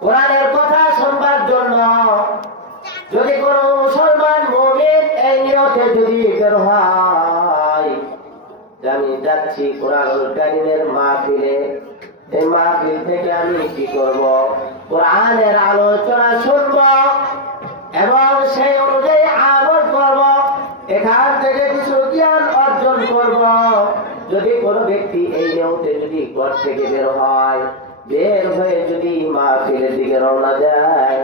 কোরআনের কথা শুনবার জন্য যদি কোনো মুসলমান মুমিন এই নিয়তে যদি বের হয়, আমি যাচ্ছি কোরআনুল কারীমের মাহফিলে, এই মাহফিল থেকে আমি কি করব? কোরআনের আলোচনা শুনব এবং সেই অনুযায়ী আমল করব, এখান থেকে কিছু জ্ঞান অর্জন করব। যদি কোনো ব্যক্তি এই নিয়তে যদি ঘর থেকে বের হয়, বের হয়ে যদি মাহফিলের দিকে রওনা যায়,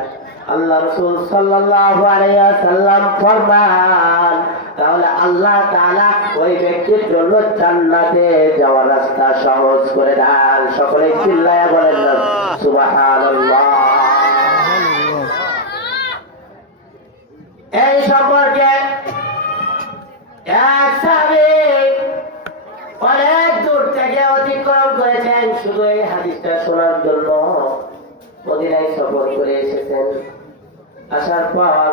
আল্লাহ রাসূল সাল্লাল্লাহু আলাইহি ওয়াসাল্লাম ফরমান, তাহলে আল্লাহ তাআলা ওই ব্যক্তির জন্য জান্নাতে যাওয়ার রাস্তা সহজ করে দেন। সকলে চিল্লায়া বলেন না সুবহানাল্লাহ। এই সম্পর্কে এক সাহাবী অনেক দূর থেকে অতিক্রম করেছেন শুধু এই হাদিসটা শোনার জন্য, মদিনায় সফর করে এসেছেন। আসার পর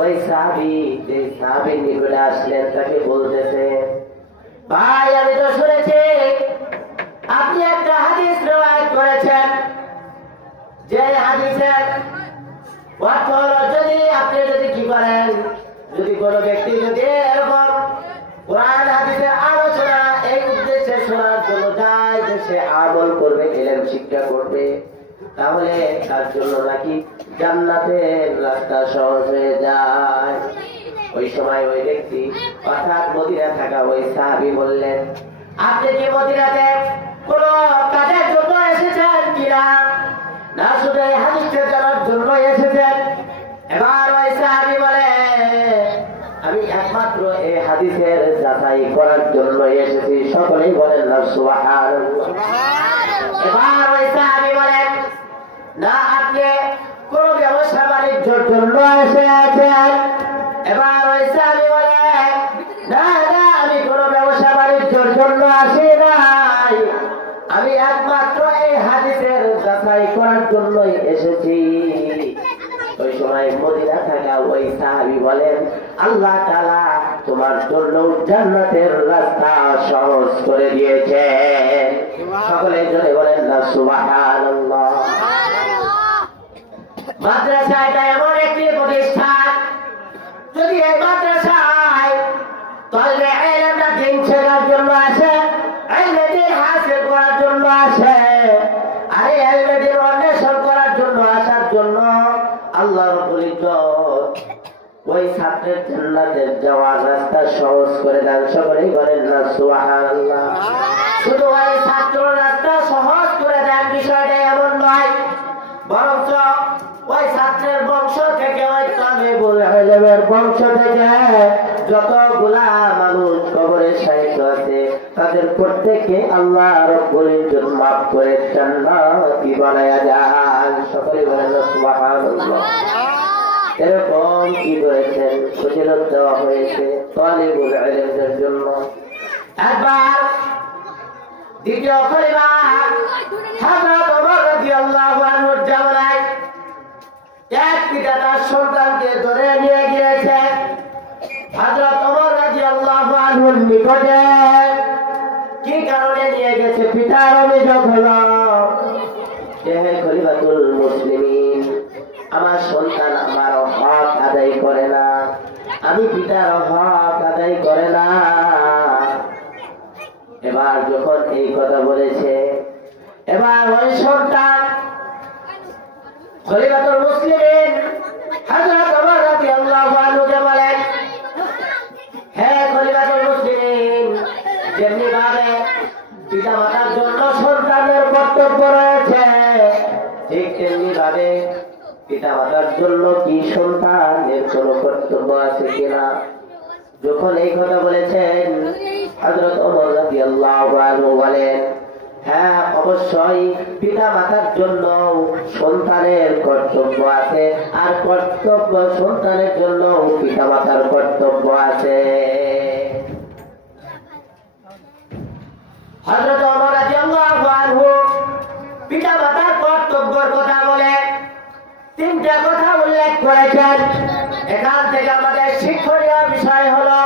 ওই সাহাবী যে সাহাবীর নিকটে আসলেন, তাকে বলতেছে, ভাই আমি তো শুনেছি আপনি একটা হাদিস রওয়ায়াত করেছেন, যে হাদিসের অর্থ হলো যদি আপনি যদি কি করেন, যদি কোনো ব্যক্তি যদি এরকম কোরআন হাদিসের আলোচনা এই উদ্দেশ্যে শোনার জন্য যায় যে সে আমল করবে, ইলম শিক্ষা করবে, তাহলে তার জন্য নাকি জান্নাতের রাস্তা সহজ হয়ে যায়। ওই সময় ওই ব্যক্তি অর্থাৎ মদিনা থাকা ওই সাহাবী বললেন, আপনি কি মদিনাতে কোনো কাজের জন্য এসেছেন কিনা, না শুধু এই হাদিসটা জানার জন্য এসেছেন? এবার ওই সাহাবী বলে, আমি একমাত্র এই হাদিসের যাচাই করার জন্য এসেছি। সকলেই বলেন না সুবহানাল্লাহ। এবার ওই সাহাবী বলেন, না আপনি কোন ব্যবসা বাণিজ্যের জন্য এসেছেন? এবার ওই সাহাবী বলে, না না আমি কোন ব্যবসা বাণিজ্যের জন্য আসি নাই, আমি একমাত্র এই হাদিসের যাচাই করার জন্যই এসেছি। ওই সময় মদিনা থাকা ওই সাহাবী বলেন, আল্লাহ তাআলা তোমার জন্য জান্নাতের রাস্তা সহজ করে দিয়েছে। সকলে জোরে বলেন না সুবহানাল্লাহ। মাদ্রাসা এটা এমন একটি প্রতিষ্ঠান, যদি এই মাদ্রাসায় তাহলে ইলমটা দিন শেখার জন্য আসে, ইলম হাসিল করার জন্য আসে, আর এই ইলম অন্বেষণ করার জন্য আসার জন্য আল্লাহ রাব্বুল ইজ্জত ওই ছাত্রের জান্নাতের যাওয়ার রাস্তা সহজ করে দেন। সকলেই বলেন না সুবহানাল্লাহ। শুধু ওই ছাত্র রাস্তা সহজ করে দেন বিষয়টা এমন নয়, বরঞ্চ ওই ছাত্রের বংশ থেকে ওই তালিবুল ইলমের বংশ থেকে যতগুলা মানুষ কবরে শায়িত আছে, তাদের প্রত্যেককে আল্লাহ রাব্বুল ইজ্জত মাফ করে জান্নাতি বানায়া দেন। সকলেই বলেন না সুবহানাল্লাহ। এরকম কি করেছেন, ফজিলত দেওয়া হয়েছে তালিবুল ইলমদের জন্য। একবার দ্বিতীয় পরিবার হযরত ওমর রাদিয়াল্লাহু আনহুর জামানায় এক পিতা তার সন্তানকে ধরে নিয়ে গিয়েছে হযরত ওমর রাদিয়াল্লাহু আনহুর নিকটে। কি কারণে নিয়ে গেছে? পিতার অভিযোগ হলো, হে খলিফাতুল মুসলিমিন, আমার সন্তান আমার হক আদায় করে না, আমি পিতার হক আদায় করে না। এবার যখন এই কথা বলেছে, এবার ওই সন্তান খলিফাতুল মুসলিমিন হযরত ওমর রাদিয়াল্লাহু আনহুকে বলেন, হে খলিফাতুল মুসলিমিন, যেমনি ভাবে পিতা মাতার জন্য সন্তানের কর্তব্য রয়েছে, ঠিক তেমনি ভাবে পিতা মাতার জন্য কি সন্তানের কোন কর্তব্য আছে কিনা? যখন এই কথা বলেছেন, হযরত ওমর রাদিয়াল্লাহু আনহু বলেন, হ্যাঁ অবশ্যই পিতা মাতার জন্য সন্তানের কর্তব্য আছে, আর কর্তব্য সন্তানের জন্য পিতা মাতার কর্তব্য আছে। হযরত ওমর রাদিয়াল্লাহু আনহু পিতা মাতার কর্তব্যের কথা বলে তিনটা কথা উল্লেখ করেছেন। এখান থেকে আমাদের শিক্ষণীয় বিষয় হলো,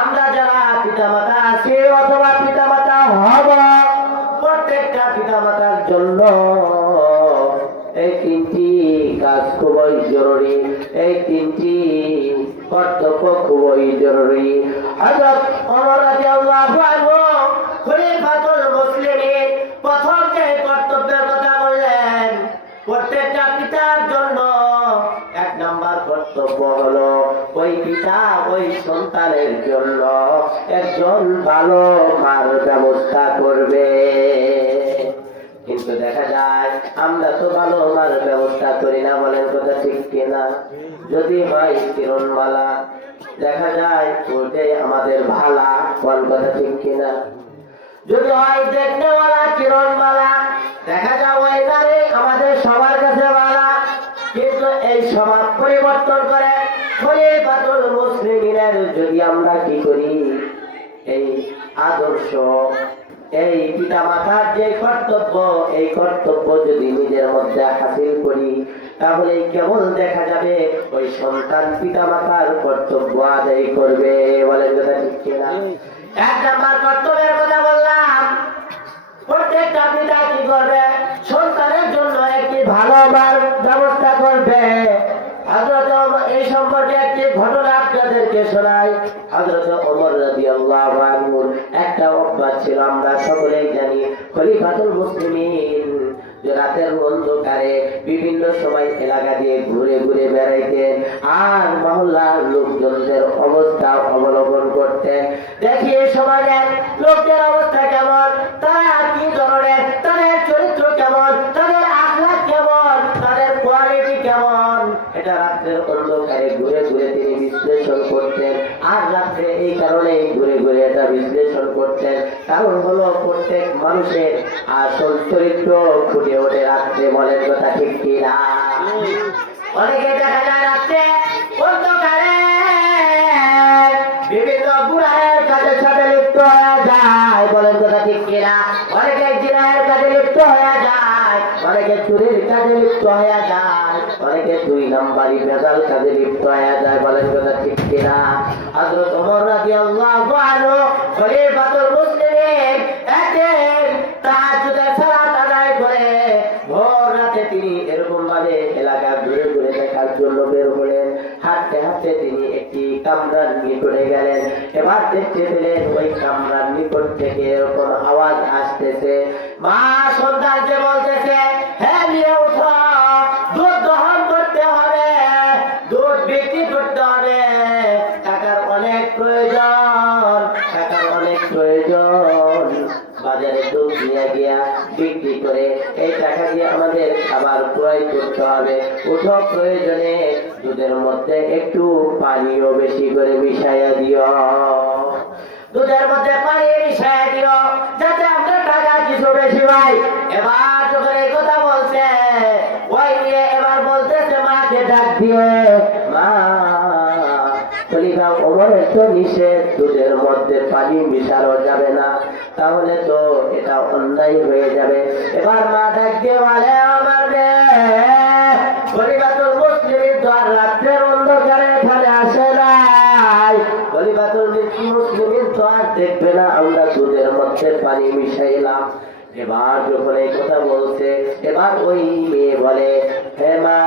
আমরা যারা পিতা মাতা আছি অথবা পিতা মাতা হব, প্রত্যেকটা পিতা মাতার জন্য কাজ খুবই জরুরি, এই তিনটি কর্তব্য খুবই জরুরি। হযরত ওমর রাদিয়াল্লাহু আনহু খলিফাতুল মুসলিমিন প্রথম যে কর্তব্যের কথা বললেন, প্রত্যেকটা পিতার জন্য এক নাম্বার কর্তব্য হলো ওই পিতা ওই সন্তানের জন্য একজন ভালো মার ব্যবস্থা করবে। কিন্তু দেখা যায় আমরা তো ভালো মার ব্যবস্থা করি না, বলেন কথা ঠিক কিনা? যদি হয় কিরণমালা, দেখা যায় ওটাই আমাদের ভালা, বল কথা ঠিক কিনা? যদি হয় দেখনেওয়ালা কিরণমালা, দেখা যায় ওই নারী আমাদের সবার কাছে ভালা। কিন্তু এই স্বভাব পরিবর্তন করে খলিফাতুল মুসলিমিনের যদি আমরা কি করি, এই আদর্শ, এই পিতা মাতার যে কর্তব্য, এই কর্তব্য যদি নিজের মধ্যে হাসিল করি, তাহলে কেবল দেখা যাবে ওই সন্তান পিতা মাতার কর্তব্য আদায় করবে। বলেন কথা ঠিক কিনা? এক নাম্বার কর্তব্যের কথা বললাম, প্রত্যেকটা পিতা কি করবে, সন্তানের জন্য একটি ভালো মার ব্যবস্থা করবে। হযরত এই সম্পর্কে একটি ঘটনা আপনাদেরকে শোনাই। হযরত ওমর রাদিয়াল্লাহু আনহুর একটা অভ্যাস ছিল, আমরা সকলেই জানি। খলিফাতুল মুসলিমিন রাতের অন্ধকারে বিভিন্ন সময় এলাকা দিয়ে ঘুরে ঘুরে বেড়াইতেন আর মহল্লার লোকজনদের অবস্থা অবলম্বন করতেন। দেখি সমাজের লোকদের অবস্থা কেমন, তারা কি ধরনের, তাদের চরিত্র কেমন, তাদের আখলাক কেমন, তাদের কোয়ালিটি কেমন, এটা রাত্রের অন্ধকারে ঘুরে ঘুরে তিনি বিশ্লেষণ করতেন। আর রাত্রে এই কারণে ঘুরে ঘুরে এটা বিশ্লেষণ করতেন, কারণ হলো প্রত্যেক মানুষের আসল চরিত্র ফুটে ওঠে রাত্রে। বলেন কথা ঠিক কিনা? অনেকে দেখা যায় রাত্রে অন্ধকারে বিভিন্ন গুনাহের কাজের সাথে লিপ্ত হয়ে যায়। বলেন কথা ঠিক কিনা? অনেকে জিনাহের কাজে লিপ্ত হয়ে যায়, অনেকে চুরির কাজে লিপ্ত হয়ে যায়, অনেকে দুই নাম্বারি ভেজাল কাজে লিপ্ত হয়ে যায়। বলেন কথা ঠিক কিনা? হযরত ওমর রাদিয়াল্লাহু আনহু খলিফাতুল মুসলিমিন একদিন তাহাজ্জুদের সালাত আদায় করে ভোর রাতে তিনি এরকম ভাবে এলাকা ঘুরে ঘুরে দেখার জন্য বের হলেন। হাঁটতে হাঁটতে তিনি একটি কামরার নিকটে গেলেন। এবার দেখতে পেলেন ওই কামরার নিকট থেকে এরকম আওয়াজ আসতেছে, মা সন্তানকে বলতেছে, হ্যাঁ নিয়ে উঠো, দুধ দহন করতে হবে, দুধ বিক্রি করতে হবে, টাকার অনেক প্রয়োজন, টাকার অনেক প্রয়োজন, বাজারে দুধ নিয়ে গিয়া বিক্রি করে এই টাকা দিয়ে আমাদের খাবার ক্রয় করতে হবে। উঠো, প্রয়োজনে দুধের মধ্যে একটু পানিও বেশি করে মিশাইয়া দিও, দুধের মধ্যে পানি মিশাইয়া দিও, যাতে আমরা টাকা কিছু বেশি পাই। এবার যখন এই কথা বলছে, ওই নিয়ে এবার বলতেছে মাকে ডাক দিয়ে, মা খলিফা ওমরের তো নিষেধ, দুধের মধ্যে পানি মিশানো যাবে না, তাহলে তো এটা অন্যায় হয়ে যাবে। এবার মা ডাক দিয়ে বলে, আমার খলিফাতুল মুসলিমিন তো আর রাত্রের অন্ধকারে এখানে আসে নাই, খলিফাতুল মুসলিমিন তো আর দেখবে না আমরা দুধের মধ্যে পানি মিশাইলাম। এবার যখন এই কথা বলছে, এবার ওই মেয়ে বলে, হে মা,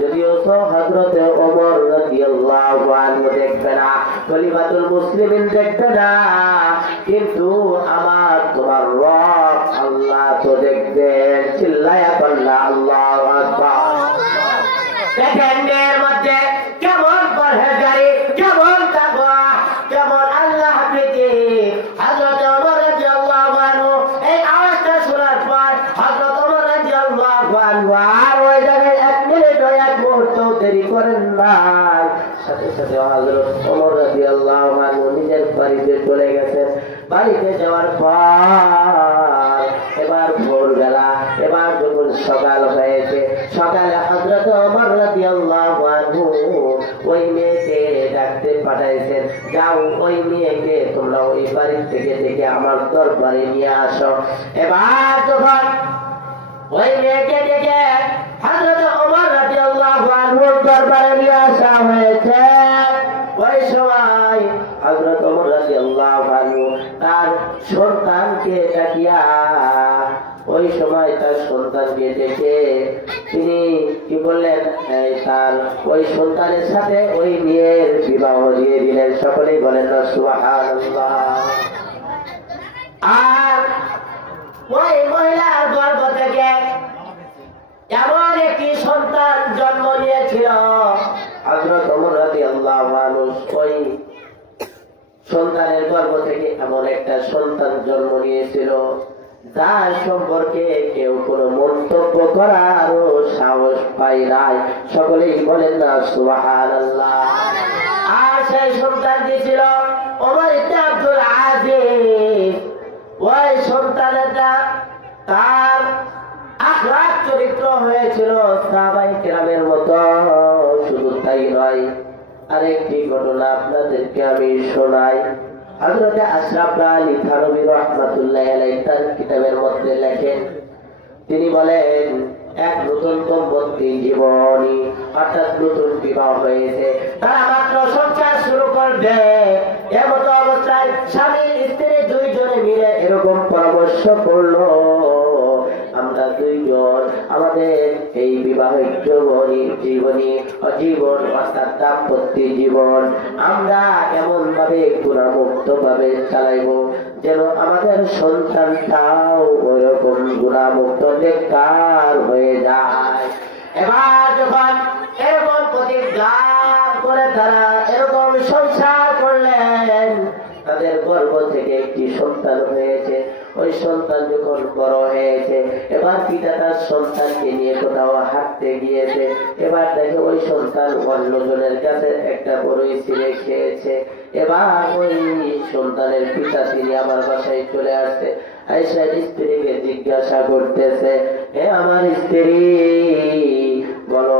যদিও তো হযরত ওমর রাদিয়াল্লাহু আনহু দেখবে না, খলিফাতুল মুসলিমিন দেখবে না, কিন্তু আমার তোমার রব আল্লাহ তো দেখবেন। চিল্লায়া বললা আল্লাহু আকবার। দেখেন মেয়ের মধ্যে কেমন পরহেজগারি, কেমন তাকওয়া, কেমন আল্লাহ প্রীতি। হযরত ওমর রাদিয়াল্লাহু আনহু এই আওয়াজটা শোনার পর হযরত ওমর রাদিয়াল্লাহু আনহু আর ওই জায়গায় এক মিনিট এক মুহূর্ত দেরি করেন নাই, সাথে সাথে হযরত ওমর রাদিয়াল্লাহু আনহু নিজের বাড়িতে চলে গেছেন। বাড়িতে যাওয়ার পর এবার ভোরবেলা, এবার যখন সকাল হয়েছে, সকালে হযরত ওমর রাদিয়াল্লাহু আনহু ওই মেয়েকে ডাকতে পাঠাইছেন, যাও ওই মেয়েকে তোমরা ওই বাড়ি থেকে ডেকে আমার দরবারে নিয়ে আসো। এবার যখন ওই মেয়েকে ডেকে হযরত ওমর রাদিয়াল্লাহু আনহুর দরবারে নিয়ে আসা হয়েছে, ওই সময় হযরত ওমর রাদিয়াল্লাহু আনহু তার সন্তানকে ডাকিয়া, ওই সময় তার সন্তানকে ডেকে তিনি কি বললেন, তার ওই সন্তানের সাথে ওই মেয়ের বিবাহ দিয়ে দিলেন। সকলেই বলেন না সুবহানাল্লাহ। আর ওই মহিলার গর্ভ থেকে এমন একটি সন্তান জন্ম নিয়েছিল, হযরত ওমর রাদিয়াল্লাহু আনহু ওই সন্তানের গর্ভ থেকে এমন একটা সন্তান জন্ম নিয়েছিল যার সম্পর্কে কেউ কোনো মন্তব্য করারও সাহস পায় নাই। সকলেই বলেন না সুবহানাল্লাহ। আর সেই সন্তানটি ছিল ওমর ইবনে আব্দুল আজিজ। ওই সন্তানেরটা তার আখলাক চরিত্র হয়েছিল সাহাবায়ে কেরামের মতো। শুধু তাই নয়, আরেকটি ঘটনা আপনাদেরকে আমি শোনাই। হযরত আশরাফ আলী থানভী রাহমাতুল্লাহি আলাইহি তার কিতাবের মধ্যে লেখেন, তিনি বলেন এক নতুন দম্পতি জীবনী অর্থাৎ নতুন বিবাহ হয়েছে, তারা মাত্র সংসার শুরু করবে, এমত অবস্থায় স্বামী স্ত্রী দুইজনে মিলে এরকম পরামর্শ করলো, আমরা দুইজন আমাদের এই বিবাহিক জীবন অর্থাৎ দাম্পত্য জীবন আমরা এমন ভাবে গুণামুক্ত ভাবে চালাইব যেন আমাদের সন্তানটাও ওইরকম গুণামুক্ত নেককার হয়ে যায়। এবার যখন এরকম প্রতিজ্ঞা করে তারা এরকম সংসার করলেন, তাদের গর্ভ থেকে একটি সন্তান হয়েছে। ওই সন্তান যখন বড় হয়েছে, এবার পিতা তার সন্তানকে নিয়ে কোথাও হাঁটতে গিয়েছে। এবার দেখে ওই সন্তান অন্যজনের কাছে একটা বড়ই ছিঁড়ে খেয়েছে। এবার ওই সন্তানের পিতা তিনি আমার বাসায় চলে আসছে, আয়েশা স্ত্রীকে জিজ্ঞাসা করতেছে, হে আমার স্ত্রী, বলো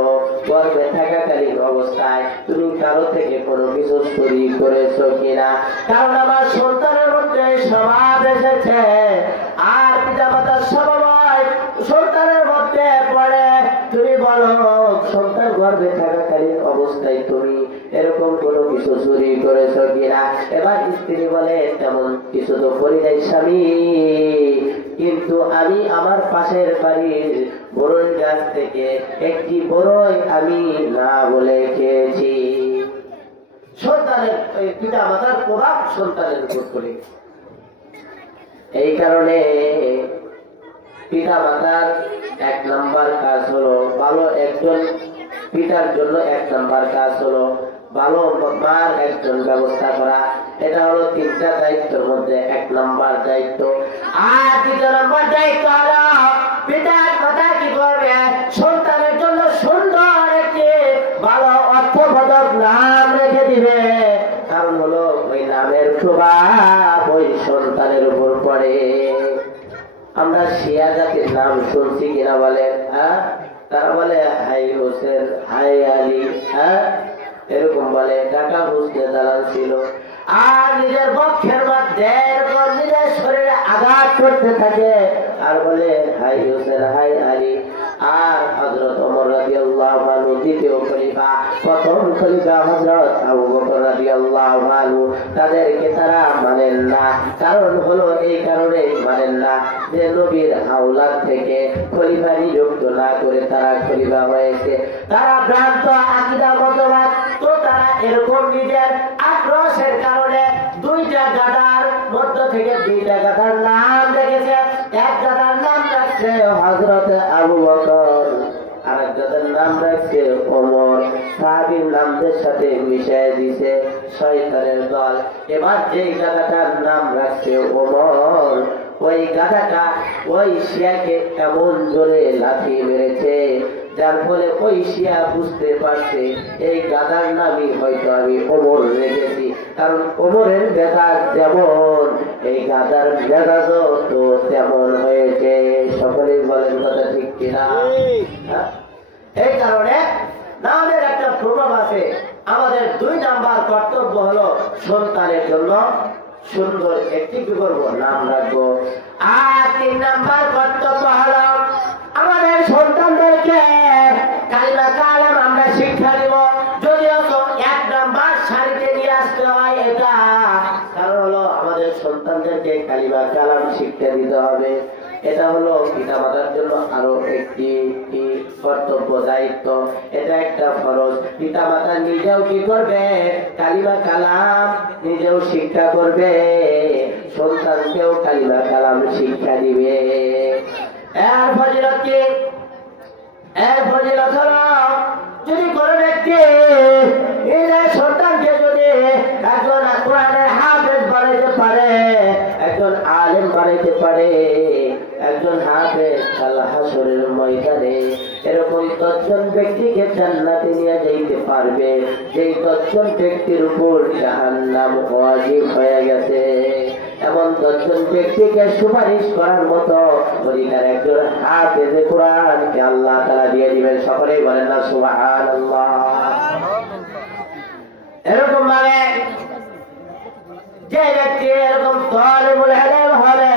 গর্ভে থাকাকালীন অবস্থায় তুমি কারো থেকে কোনো কিছু চুরি করেছো কিনা? কারণ আমার সন্তানের মধ্যে স্বভাব এসেছে, আর পিতা মাতার স্বভাব সন্তানের মধ্যে পড়ে। তুমি বলো সন্তান গর্ভে থাকাকালীন অবস্থায় তুমি এরকম কোনো কিছু চুরি করেছো কিনা? এবার স্ত্রী বলে, তেমন কিছু তো করি নাই স্বামী, কিন্তু আমি আমার পাশের বাড়ির বড়ই গাছ থেকে একটি বড়ই আমি না বলে খেয়েছি। সন্তানের পিতা মাতার প্রভাব সন্তানের উপর পড়ে। এই কারণে পিতা মাতার এক নাম্বার কাজ হলো ভালো একজন পিতার জন্য এক নাম্বার কাজ হলো ভালো মার একজন ব্যবস্থা করা। এটা হলো তিনটা দায়িত্বের মধ্যে এক নাম্বার দায়িত্ব। আর দ্বিতীয় নাম্বার দায়িত্ব হলো পিতার কথা কি করবে, সন্তানের জন্য সুন্দর একটি ভালো অর্থবোধক নাম রেখে দিবে। কারণ হলো ওই নামের প্রভাব ওই সন্তানের উপর পড়ে। আমরা শিয়া জাতির নাম শুনছি কিনা বলেন? তারা বলে হাই হোসেন, হাই আলী, এরকম বলে। ঢাকা হুসনে দালাল ছিল, আর নিজের বক্ষের মধ্যে নিজের শরীরে আঘাত করতে থাকে আর বলে হাই হোসেন, হাই আলী। আর হযরত ওমর রাদিয়াল্লাহু আনহু দ্বিতীয় খলিফা, প্রথম খলিফা হযরত আবু বকর রাদিয়াল্লাহু আনহু, তাদেরকে তারা মানেন না। কারণ হলো এই কারণেই মানেন না যে নবীর আওলাদ থেকে খলিফা নিযুক্ত না করে তারা খলিফা হয়েছে। তারা ভ্রান্ত আকীদা মতবাদ, তো তারা এরকম নিজের আক্রোশের কারণে দুইটা গাদার মধ্য থেকে দুইটা গাদার নাম রেখেছে। এক গাদার নাম রাখছে হযরত আবু বকর, আর এক গাদার নাম রাখছে ওমর। সাহাবীর নামদের সাথে মিশিয়ে দিয়েছে শয়তানের দল। এবার যে গাদাটার নাম রাখছে ওমর, ওই গাদাটা ওই শিয়াকে এমন জোরে লাথি মেরেছে, যার ফলে ওই শিয়া বুঝতে পারছে এই গাদার নামই হয়তো আমি ওমর রেখেছি। কারণ ওমরের মেজাজ যেমন, এই গাদার মেজাজও তো তেমন হয়েছে। সকলেই বলেন কথা ঠিক কিনা? এই কারণে নামের একটা প্রভাব আছে। আমাদের দুই নাম্বার কর্তব্য হলো সন্তানের জন্য সুন্দর একটি কি করবো, নাম রাখবো। আর তিন নাম্বার কর্তব্য হলো আমাদের সন্তানদেরকে কালিমা কালাম আমরা শিক্ষা দিব। যদিও তো এক নাম্বার সারিতে নিয়ে আসতে হয় এটা, কারণ হলো আমাদের সন্তানদেরকে কালিমা কালাম শিক্ষা দিতে হবে। এটা হলো পিতা মাতার জন্য আরো একটি কর্তব্য, দায়িত্ব, এটা একটা ফরজ। পিতা মাতা নিজেও কি করবে? কালিমা কালাম নিজেও শিক্ষা করবে, সন্তানকেও কালিমা কালাম শিক্ষা দিবে। এর ফজিলত কি? এর ফজিলত হলো, যদি কোনো ব্যক্তি নিজের সন্তানকে যদি একজন কোরআনের হাফেজ বানাইতে পারে, একজন আলেম বানাইতে পারে, একজন হাফেজ কাল হাসরের ময়দানে এরকম 10 জন ব্যক্তিকে জান্নাতে নিয়ে যাইতে পারবে, যেই 10 জন ব্যক্তির উপর জাহান্নাম ওয়াজিব হয়ে গেছে। এমন 10 জন ব্যক্তিকে সুপারিশ করার মতো অধিকার একজন হাফেজে কোরআনকে আল্লাহ তাআলা দিয়ে দিবেন। সকলেই বলেন না সুবহানাল্লাহ। এরকম ভাবে যে ব্যক্তি এরকম তালিবুল ইলম হবে,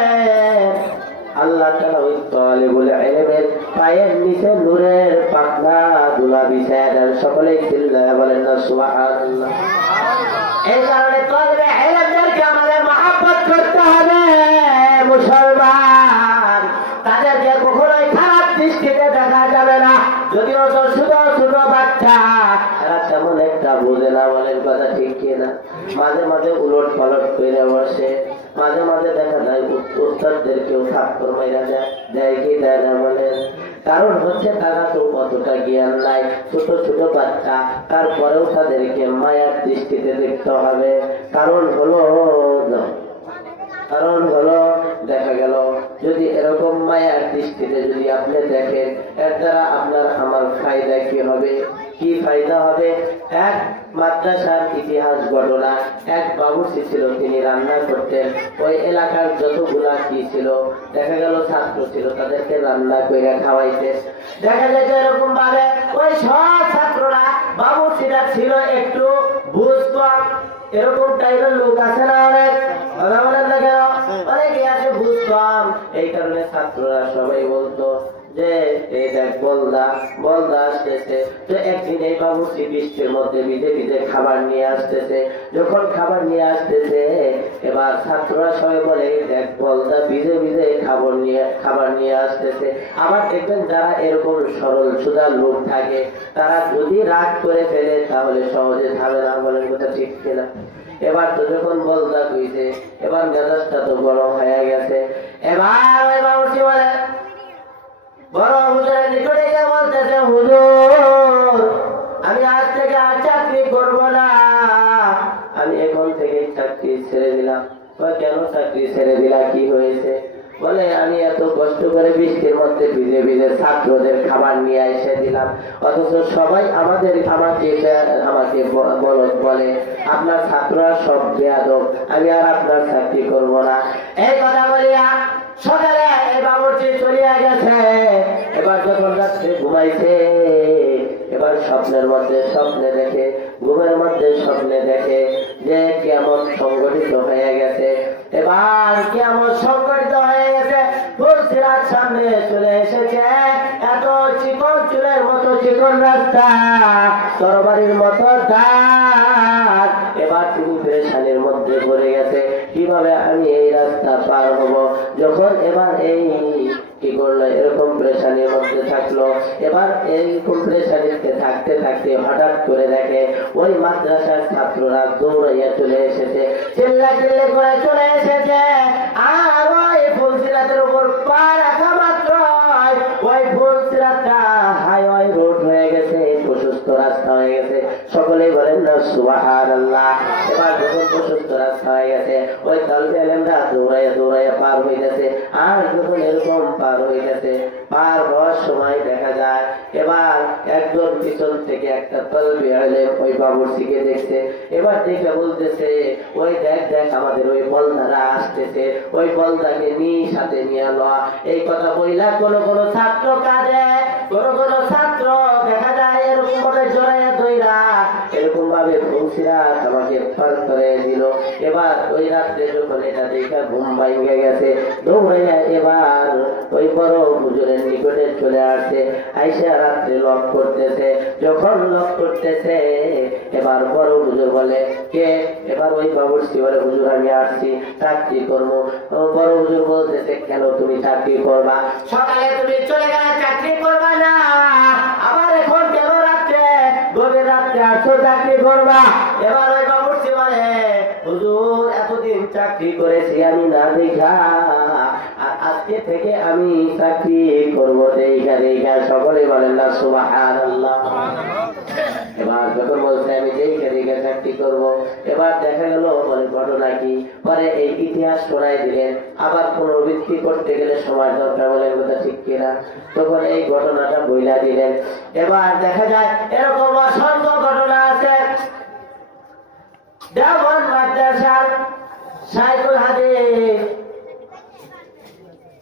আল্লাহ তাআলা ওই তালিবুল ইলমের পায়ের নিচে নূরের পাখনা দুলা বিছায় দেন। সকলেই চিল্লায়া বলেন না সুবহানাল্লাহ। এই কারণে তালিবুল ইলমদেরকে আমাদের মহব্বত করতে হবে। মুসলমান তাদেরকে কখনোই খারাপ দৃষ্টিতে দেখা যাবে না। যদিও তো ছোট ছোট বাচ্চা, এরা তেমন একটা বোঝে না, বলেন কথা ঠিক কিনা? মাঝে মাঝে উলট পালট করে বসে, মাঝে মাঝে দেখা যায় উস্তাদদেরকেও থাপ্পড় মাইরা দেয় কি দেয় না বলেন? কারণ হচ্ছে তারা তো অতটা জ্ঞান নাই, ছোট ছোট বাচ্চা, তারপরেও তাদেরকে মায়ার দৃষ্টিতে দেখতে হবে। কারণ হলো দেখা গেল যদি এরকম মায়ার দৃষ্টিতে যদি আপনি দেখেন, এর দ্বারা আপনার আমার ফায়দা কি হবে? কি ফায়দা হবে? এক মাদ্রাসার ইতিহাস ঘটনা, এক বাবুর্চি ছিল, তিনি রান্না করতেন। ওই এলাকার যতগুলা কি ছিল, দেখা গেল ছাত্র ছিল, তাদেরকে রান্না করে খাওয়াইতে। দেখা যায় যে এরকম ভাবে ওই সব ছাত্ররা, বাবুর্চিটা ছিল একটু বুঝ কম, এরকম টাইপের লোক আছে না অনেক, কথা বলেন না কেন? অনেকে আছে বুঝ কম। এই কারণে ছাত্ররা সবাই বলতো যে এই দেখ বলদা আসতেছে। তো একদিন এই বাবুর্চি বৃষ্টির মধ্যে ভিজে ভিজে খাবার নিয়ে আসতেছে। যখন খাবার নিয়ে আসতেছে, এবার ছাত্ররা সবাই বলে দেখ বলদা ভিজে ভিজে খাবার নিয়ে আসতেছে। আবার দেখবেন যারা এরকম সরল সুদা লোক থাকে, তারা যদি রাগ করে ফেলে তাহলে সহজে থামে না, বলেন কথা ঠিক কিনা? এবার তো যখন বলদা কইছে, এবার মেজাজটা তো গরম হয়ে গেছে। এবার ওই বাবুর্চি বলে, বড় হুজুরের নিকটে গিয়ে বলতেছে, হুজুর আমি আজ থেকে আর চাকরি করব না, আমি এখন থেকে চাকরি ছেড়ে দিলাম। কেন চাকরি ছেড়ে দিলা, কি হয়েছে? বলে আমি এত কষ্ট করে বৃষ্টির মধ্যে ভিজে ভিজে ছাত্রদের খাবার নিয়ে এসে দিলাম, অথচ সবাই আমাকে বলদ বলে, আপনার ছাত্ররা সব বেয়াদব, আমি আর আপনার চাকরি করব না। এই কথা বলিয়া সকালে এই বাবুর্চি চলিয়া গেছে। এবার যখন রাত্রে ঘুমাইছে, এবার স্বপ্নের মধ্যে ঘুমের মধ্যে স্বপ্নে দেখে যে কিয়ামত সংগঠিত হয়ে গেছে। এবার কিয়ামত সংগঠিত হয়ে গেছে, ফুলসিরাত সামনে চলে এসেছে। এত চিকন চুলের মতো চিকন রাস্তা, তরবারির মতো দাগ। এবার তিনি পেরেশানির মধ্যে পড়ে গেছে, কিভাবে আমি এই রাস্তা পার হব? যখন এবার এই কি করলো, এরকম পেরেশানির মধ্যে থাকলো। এবার এইরকম পেরেশানিতে থাকতে থাকতে হঠাৎ করে দেখে ওই মাদ্রাসার ছাত্ররা দৌড়াইয়া চলে এসেছে, চিল্লাচিল্লি করে চলে এসেছে। আর ওই ফুলসিরাতের উপর পা রাখা মাত্র ওই ফুলসিরাতটা হাইওয়ে রোড হয়ে গেছে, প্রশস্ত রাস্তা হয়ে গেছে। সকলেই বলেন না সুবহানাল্লাহ। এবার যখন প্রশস্ত রাস্তা হয়ে গেছে, ওই তালিবে আলেমরা দৌড়াইয়া পার হয়ে গেছে। আর যখন এরকম পার হয়ে গেছে, পার হওয়ার সময় দেখা যায় এবার একজন পিছন থেকে একটা তালিবে আলেম ওই বাবুর্চিকে দেখছে। এবার দেখে বলতেছে, ওই দেখ আমাদের ওই বলদারা আসতেছে, ওই বলদাকে সাথে নিয়ে লওয়া। এই কথা বইলা কোন ছাত্র কাঁদে, কোন ছাত্র দেখা যায় এরকম ভাবে জড়াইয়া ধইরা এরকম ভাবে ফুলসিরাত আমাকে পার করে দিল। এবার ওই রাত্রে যখন এটা দেখা ঘুম ভাঙে গেছে, দৌড়াইয়া এবার ওই বড় হুজুরের নিকটে চলে আসছে। আইসা রাত্রে লক করতেছে। যখন লক করতেছে, এবার বড় হুজুর বলে কে? এবার ওই বাবুর্চি বলে, হুজুর আমি আসছি, চাকরি করবো। বড় হুজুর বলতেছে, কেন তুমি চাকরি করবা? সকালে তুমি চলে গেলে চাকরি করবা না, বাড়িতে আসছো চাকরি করবা। এবার ওই বাবুর্চি বলে, হুজুর এতদিন চাকরি করেছি আমি না দেখা, আর আজকে থেকে আমি চাকরি করবো দেখা দেখা। সকলে বলেন না সুবহানাল্লাহ। এবার যখন বলছে আমি দেখা দেখা চাকরি করবো, এবার দেখা গেল বলে ঘটনা কি, পরে এই ইতিহাস শোনাই দিলেন। আবার পুনরাবৃত্তি করতে গেলে সময় দরকার, বলে কথা ঠিক কিনা, তখন এই ঘটনাটা বইলা দিলেন। এবার দেখা যায় এরকম অসংখ্য ঘটনা আছে। দেওবন্দ মাদ্রাসার শাইখুল হাদিস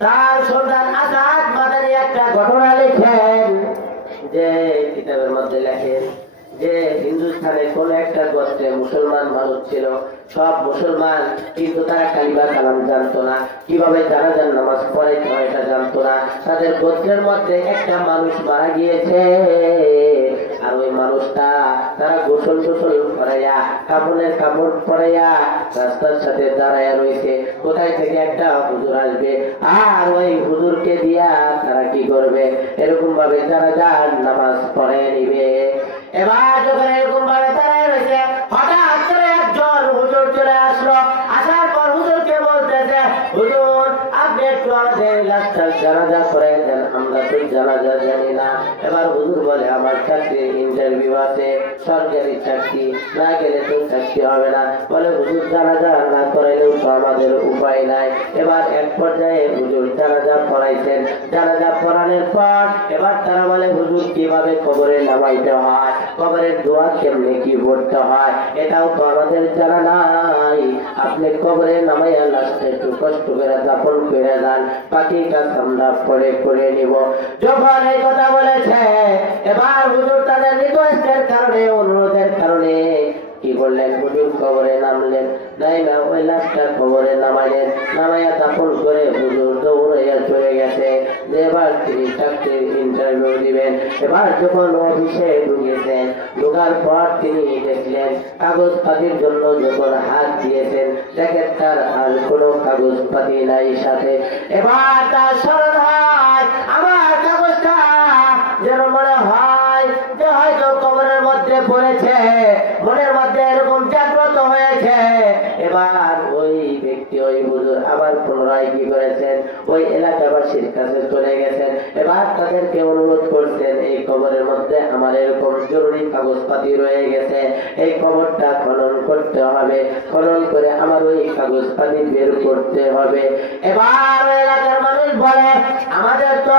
তার সন্তান আসাদ মাদানী একটা ঘটনা লিখেন, যে কিতাবের মধ্যে লেখেন যে হিন্দুস্তানের কোন একটা গোত্রে মুসলমান মানুষ ছিল, সব মুসলমান, কিন্তু তারা কালিমা কালাম জানতো না, কিভাবে জানাজার নামাজ পড়াইতে হয় এটা জানতো না। তাদের গোত্রের মধ্যে একটা মানুষ মারা গিয়েছে, আর ওই মানুষটা তারা গোসল টোসল করাইয়া কাপড়ের কাপড় পরাইয়া রাস্তার সাথে দাঁড়াইয়া রয়েছে, কোথায় থেকে একটা হুজুর আসবে, আর ওই হুজুরকে দিয়া তারা কি করবে, এরকম ভাবে জানাজার নামাজ পড়াই নিবে। এবার যখন এরকম ভাবে দাঁড়ায় রয়েছে, হঠাৎ করে একজন হুজুর চলে আসলো। আসার পর হুজুরকে বলতেছে, হুজুর আপনি একটু আমাদের লাশটার জানাজা করে দেন, আমরা তো জানাজা জানি না। এবার হুজুর বলে, আমার চাকরির ইন্টারভিউ আছে, সরকারি চাকরি, না গেলে তো চাকরি হবে না। বলে হুজুর জানাজা না করাইলেও তো আমাদের উপায় নাই। এবার এক পর্যায়ে হুজুর জানাজা পড়াইছেন। জানাজা পড়ানোর পর এবার তারা বলে, হুজুর কিভাবে কবরে নামাইতে হয়, কবরের দোয়া কেমনে কি পড়তে হয়, এটাও তো আমাদের জানা নাই। আপনি কবরে নামাইয়া লাশটা একটু কষ্ট করে দাফন করে যান, বাকি কাজ আমরা পরে করে নিব। যখন এই কথা বলেছে, এবার হুজুর তাদের রিকোয়েস্টের কারণে, অনুরোধের কারণে কি করলেন, হুজুর কবরে নামলেন, নাই না ওই লাশটা কবরে নামাইলেন, নামাইয়া দাফন করে হুজুর দৌড়াইয়া চলে গেছে, যে এবার তিনি চাকরির ইন্টারভিউ দিবেন। এবার যখন অফিসে ঢুকেছেন, ঢোকার পর তিনি দেখলেন কাগজ পাতির জন্য যখন হাত দিয়েছেন, দেখেন তার আর কোনো কাগজ পাতি নাই সাথে। এবার তার স্মরণ হয়, আমার কাগজটা যেন মনে হয় যে হয়তো কবরের মধ্যে পড়েছে, মনের মধ্যে এরকম জাগ্রত হয়েছে। এবার ওই ব্যক্তি, ওই হুজুর আবার পুনরায় কি করেছেন, ওই এলাকাবাসীর কাছে চলে গেছেন। এবার তাদেরকে অনুরোধ করছেন, এই কবরের মধ্যে আমার এরকম জরুরি কাগজপাতি রয়ে গেছে, এই কবরটা খনন করতে হবে, খনন করে আমার ওই কাগজপাতি বের করতে হবে। এবার ওই এলাকার মানুষ বলে, আমাদের তো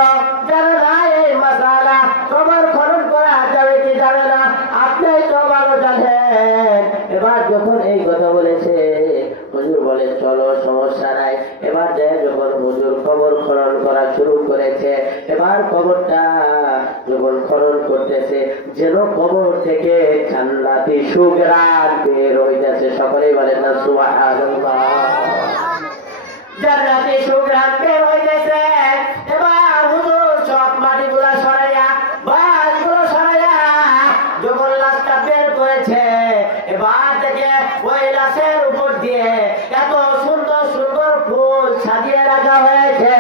জানা নাই এই মাসালা, কবর খনন করা যাবে কি যাবে না, আপনি তো ভালো জানেন। এবার যখন এই কথা বলেছে, হুজুর বলে চলো সমস্যা নাই। এবার যখন হুজুর কবর খনন করা শুরু করেছে, এবার কবরটা যখন খনন করতেছে, যেন কবর থেকে জান্নাতি সুঘ্রাণ বের হইতেছে। সকলেই বলেন না সুবহানাল্লাহ। জান্নাতি সুঘ্রাণ বের হইতেছে। এবার হুজুর সব মাটিগুলা সরাইয়া, বাসগুলো সরাইয়া যখন লাশটা বের করেছে, এবার থেকে ওই লাশের উপর দিয়ে এত সুন্দর সুন্দর ফুল সাজিয়ে রাখা হয়েছে,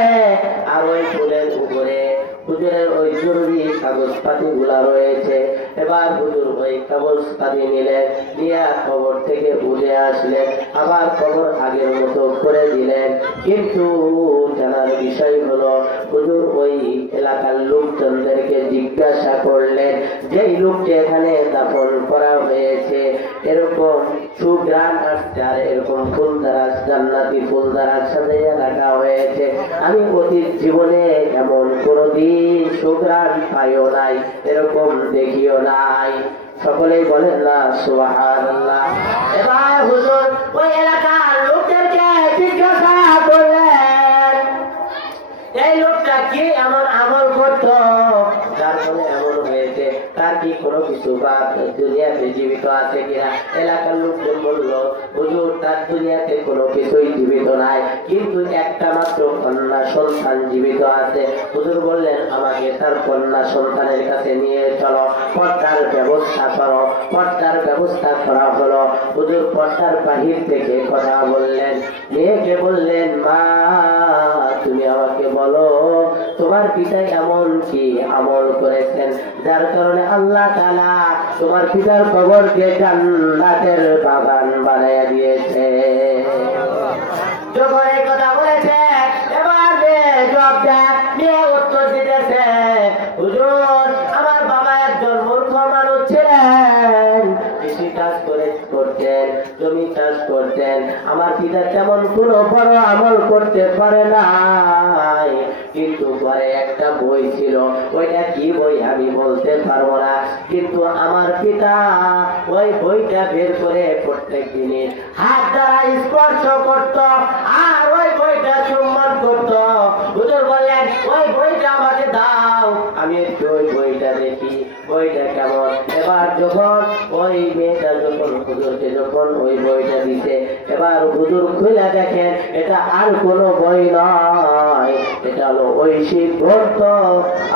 আর ওই ফুলের উপরে হুজুরের ওই জরুরি কাগজপাতি গুলা রয়েছে। এবার হুজুর ওই কাগজপাতি নিলেন, নিয়ে কবর থেকে উঠে আসলেন, আবার কবর আগের মতো করে দিলেন। কিন্তু জানার বিষয় হলো, হুজুর ওই এলাকার লোকজনদেরকে জিজ্ঞাসা করলেন, যেই লোককে এখানে দাফন করা হয়েছে এরকম সুঘ্রাণ আসছে, আর এরকম ফুলদারাজ, জান্নাতি ফুলদারাজ সাজাইয়া রাখা হয়েছে, আমি অতীত জীবনে এমন কোনদিন সুঘ্রাণ পাইও নাই, এরকম দেখিও নাই। সকলেই বলেন না সুবহানাল্লাহ। এবার হুজুর ওই এলাকার লোকদেরকে জিজ্ঞাসা করলেন, এই লোকটা কি এমন আমল করত যার ফলে এমন হয়েছে, তার কি কোনো কিছু বা দুনিয়াতে জীবিত আছে কিনা? এলাকার লোকজন বলল, হুজুর তার দুনিয়াতে কোনো কিছুই জীবিত নাই, কিন্তু একটা মাত্র কন্যা সন্তান জীবিত আছে। হুজুর বললেন, আমাকে তার কন্যা সন্তানের কাছে নিয়ে চলো, পর্দার ব্যবস্থা করো। পর্দার ব্যবস্থা করা হলো। হুজুর পর্দার বাহির থেকে কথা বললেন, মেয়েকে বললেন, মা তুমি আমাকে বলো তোমার পিতা এমন কি আমল করেছেন যার কারণে আল্লাহ তাআলা তোমার পিতার কবরকে জান্নাতের বাগান বানাইয়া দিয়েছে। যখন এই কথা বলেছে এবার জবাব দিয়ে উত্তর দিতেছে, হুজুর আমার বাবা একজন মূর্খ মানুষ ছিলেন, কৃষি কাজ করতেন, জমি চাষ করতেন, আমার পিতা তেমন কোনো বড় আমল করতে পারে নাই, কিন্তু ঘরে একটা বই ছিল, ওইটা কি বই আমি বলতে পারবো না, কিন্তু আমার পিতা ওই বইটা বের করে প্রত্যেক দিনে হাত দ্বারা স্পর্শ করত আর ওই বইটা চুম্বন করত। হুজুর বললেন ওই বইটা আমাকে দাও, আমি একটু ওই বইটা দেখি বইটা কেমন। এবার যখন ওই মেয়েটা যখন হুজুরকে যখন ওই বইটা দিতে, এবার হুজুর খুলে দেখেন এটা আর কোনো বই নয়, এটা হলো ঐশী গ্রন্থ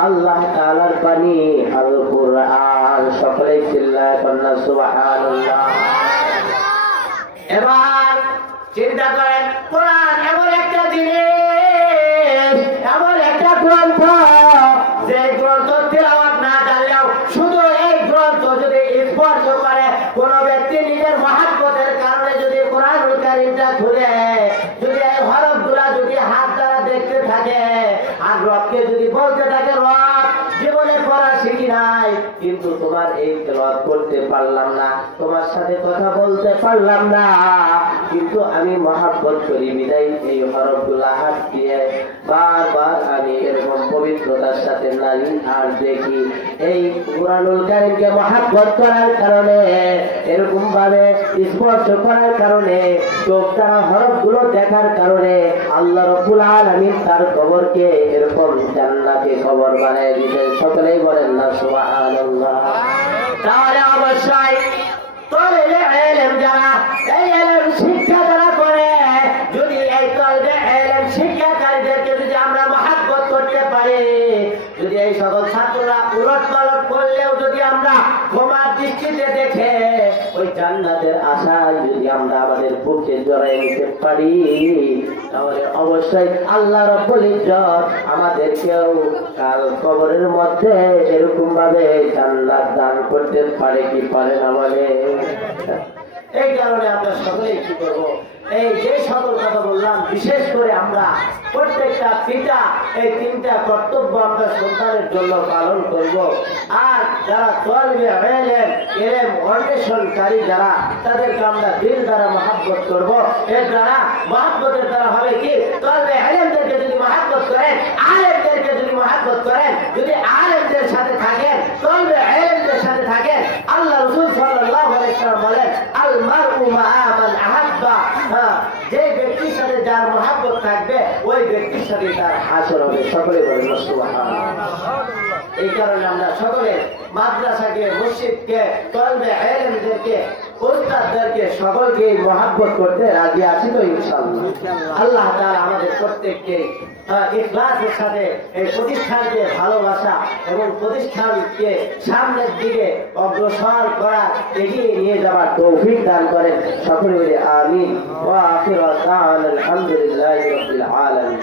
আল্লাহ তাআলার বাণী আল কুরআন। সকলেই চিল্লায় কন্যা সুবহানাল্লাহ। এবার চিন্তা করেন, কোরআন এমন একটা জিনিস, এমন একটা গ্রন্থ, যে গ্রন্থ তিলাওয়াত না জানলেও শুধু এই গ্রন্থ যদি স্পর্শ করে কোন ব্যক্তি নিজের মহাব্বতের কারণে যদি কোরআনুল কারীমটা খুলে যদি এই হরফগুলা যদি হাত দ্বারা দেখতে থাকে আর রবকে যদি বলতে থাকে, রব জীবনে পড়া শিখি নাই, কিন্তু তোমার এই তেলাওয়াত করতে পারলাম না, তোমার সাথে কথা বলতে পারলাম না, কিন্তু আমি মহাব্বত করি বিদায় এই হরফগুলা হাত দিয়ে বারবার আমি এরকম পবিত্রতার সাথে নারী আর দেখি। এই কুরআনুল কারীমকে মহাব্বত করার কারণে, এরকম ভাবে স্পর্শ করার কারণে, চোখটা হরফগুলো দেখার কারণে আল্লাহ রাব্বুল আলামিন তার কবরকে এরকম জান্নাতে কবর বানিয়ে দিয়েছেন। সকলেই বলেন না সুবহানাল্লাহ। তাহলে অবশ্যই তলবে ইলম যারা এই ইলম শিক্ষা যারা করে, যদি এই তলবে ইলম শিক্ষাকারীদেরকে যদি আমরা মহাব্বত করতে পারি, যদি এই সকল ছাত্ররা উলট পালট করলেও যদি আমরা ক্ষমার দৃষ্টিতে দেখে ওই জান্নাতের আশায় যদি আমরা আমাদের বুকে জড়াই নিতে পারি, তাহলে অবশ্যই আল্লাহ রাব্বুল ইজ্জত আমাদেরকেও কাল কবরের মধ্যে এরকম ভাবে জান্নাত দান করতে পারে কি পারে না বলে। এই কারণে আমরা সকলেই কি করবো, এই যে সকল কথা বললাম, বিশেষ করে আমরা প্রত্যেকটা পিতা এই তিনটা কর্তব্য আমরা সন্তানের জন্য পালন করব। আর যারা তলবে ইলম অন্বেষণকারী যারা, তাদেরকে আমরা দিল দ্বারা মহাব্বত করব। এর দ্বারা মহাব্বতের দ্বারা হবে কি, তলবে ইলমদেরকে যদি মহাব্বত করেন, আলেমদেরকে যদি মহাব্বত করেন, যদি আলেমদের সাথে থাকেন, তলবে ইলমদের সাথে থাকেন, আল্লাহ রাসূল সাল্লাল্লাহু আলাইহি ওয়াসাল্লাম বলেন আল মারউ মা'a মান আহাব্বা, যে ব্যক্তির সাথে যার মহাব্বত থাকবে ওই ব্যক্তির সাথে তার হাসর হবে। সকলে বলেন সুবহানাল্লাহ। এই কারণে আমরা সকলে মাদ্রাসাকে, মসজিদকে, তলবে ইলমদেরকে, উস্তাদদেরকে সকলকে মহাব্বত করতে রাজি আছি তো ইনশাআল্লাহ। আল্লাহ তাআলা আমাদের প্রত্যেককে ইখলাসের সাথে এই প্রতিষ্ঠানকে ভালোবাসা এবং প্রতিষ্ঠানকে সামনের দিকে অগ্রসর করা, এগিয়ে নিয়ে যাওয়ার তৌফিক দান করেন। সকলে বলি আমিন। ওয়া আখিরু দাওয়ানা আলহামদুলিল্লাহি রাব্বিল আলামিন।